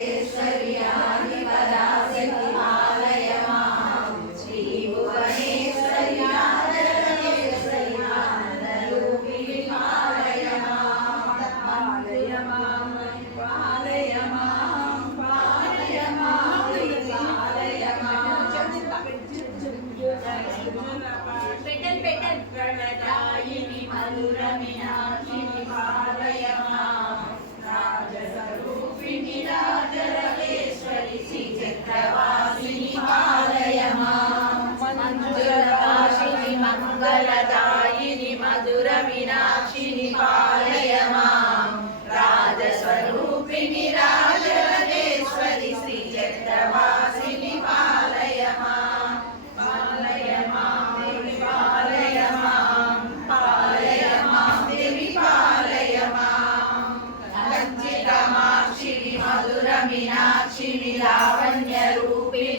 ईश्वरी आदिपराशक्ति पालय मां श्रीभुवनेश्वरी राजराजेश्वरी आनन्दरूपिणी पालय मां पालय मां पालय मां पालय मां पालय मां पेटल प्रणदायिनी मधुर मीनाक्षिणी पालय मां राजस्वरूपिणी राजराजेश्वरी श्रीचक्रवासिनी पालय मां मंजुलभाषिणी मंगलदायिनी मधुर मीनाक्षिणी पालय मां राजस्वरूपिणी राजराजेश्वरी श्रीचक्रवासिनी पालय मां पालय मां पालय मां पालय मां देवी पालय मां कंचिकामाक्षिणी मधुर मीनाक्षिणी